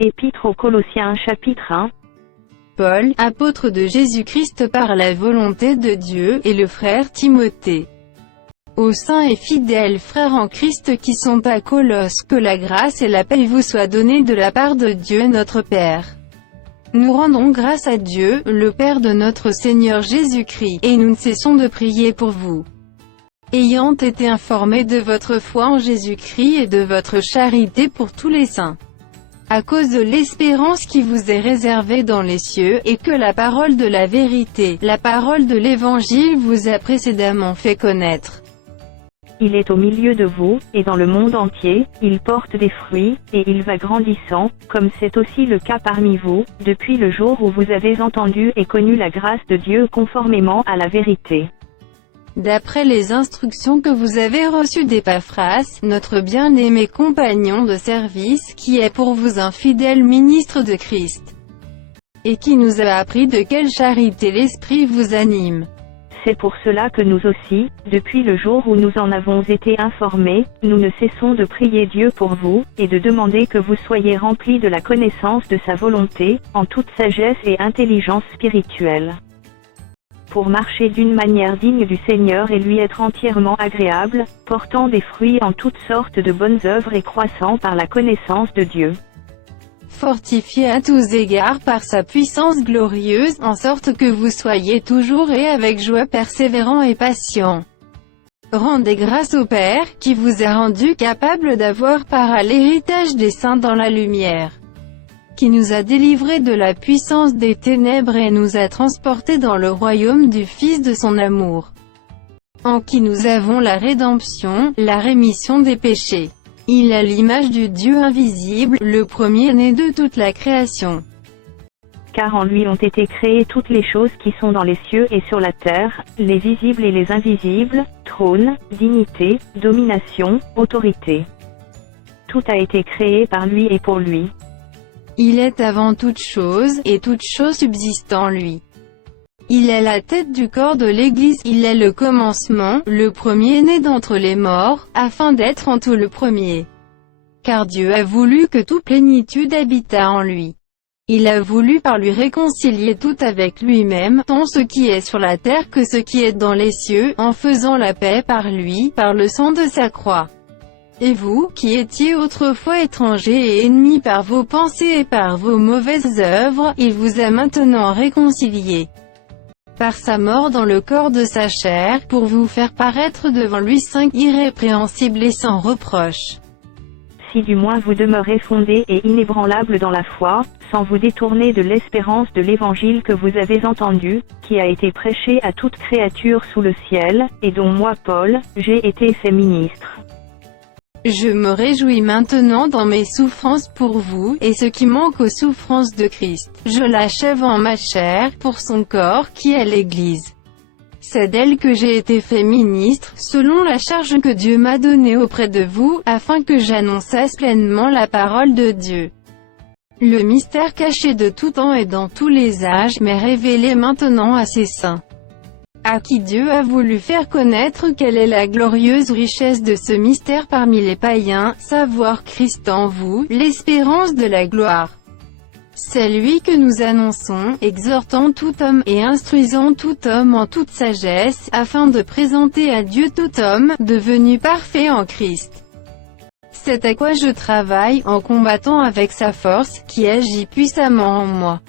Épître aux Colossiens chapitre 1. Paul, apôtre de Jésus-Christ par la volonté de Dieu, et le frère Timothée. Aux saints et fidèles frères en Christ qui sont à Colosse, que la grâce et la paix vous soient données de la part de Dieu notre Père. Nous rendons grâce à Dieu, le Père de notre Seigneur Jésus-Christ, et nous ne cessons de prier pour vous. Ayant été informés de votre foi en Jésus-Christ et de votre charité pour tous les saints, à cause de l'espérance qui vous est réservée dans les cieux, et que la parole de la vérité, la parole de l'Évangile vous a précédemment fait connaître. Il est au milieu de vous, et dans le monde entier, il porte des fruits, et il va grandissant, comme c'est aussi le cas parmi vous, depuis le jour où vous avez entendu et connu la grâce de Dieu conformément à la vérité. D'après les instructions que vous avez reçues d'Épaphras, notre bien-aimé compagnon de service, qui est pour vous un fidèle ministre de Christ, et qui nous a appris de quelle charité l'Esprit vous anime. C'est pour cela que nous aussi, depuis le jour où nous en avons été informés, nous ne cessons de prier Dieu pour vous, et de demander que vous soyez remplis de la connaissance de sa volonté, en toute sagesse et intelligence spirituelle, pour marcher d'une manière digne du Seigneur et lui être entièrement agréable, portant des fruits en toutes sortes de bonnes œuvres et croissant par la connaissance de Dieu. Fortifié à tous égards par sa puissance glorieuse, en sorte que vous soyez toujours et avec joie persévérants et patients. Rendez grâce au Père, qui vous a rendu capable d'avoir part à l'héritage des saints dans la lumière, qui nous a délivrés de la puissance des ténèbres et nous a transportés dans le royaume du Fils de son amour, en qui nous avons la rédemption, la rémission des péchés. Il a l'image du Dieu invisible, le premier-né de toute la création. Car en lui ont été créées toutes les choses qui sont dans les cieux et sur la terre, les visibles et les invisibles, trône, dignité, domination, autorité. Tout a été créé par lui et pour lui. Il est avant toute chose, et toute chose subsiste en lui. Il est la tête du corps de l'Église, il est le commencement, le premier-né d'entre les morts, afin d'être en tout le premier. Car Dieu a voulu que toute plénitude habitât en lui. Il a voulu par lui réconcilier tout avec lui-même, tant ce qui est sur la terre que ce qui est dans les cieux, en faisant la paix par lui, par le sang de sa croix. Et vous, qui étiez autrefois étrangers et ennemis par vos pensées et par vos mauvaises œuvres, il vous a maintenant réconciliés par sa mort dans le corps de sa chair, pour vous faire paraître devant lui saints, irrépréhensibles et sans reproche. Si du moins vous demeurez fondés et inébranlables dans la foi, sans vous détourner de l'espérance de l'Évangile que vous avez entendu, qui a été prêché à toute créature sous le ciel, et dont moi Paul, j'ai été fait ministre. Je me réjouis maintenant dans mes souffrances pour vous, et ce qui manque aux souffrances de Christ, je l'achève en ma chair, pour son corps qui est l'Église. C'est d'elle que j'ai été fait ministre, selon la charge que Dieu m'a donnée auprès de vous, afin que j'annonçasse pleinement la parole de Dieu. Le mystère caché de tout temps et dans tous les âges m'est révélé maintenant à ses saints, à qui Dieu a voulu faire connaître quelle est la glorieuse richesse de ce mystère parmi les païens, savoir Christ en vous, l'espérance de la gloire. C'est lui que nous annonçons, exhortant tout homme, et instruisant tout homme en toute sagesse, afin de présenter à Dieu tout homme, devenu parfait en Christ. C'est à quoi je travaille, en combattant avec sa force, qui agit puissamment en moi.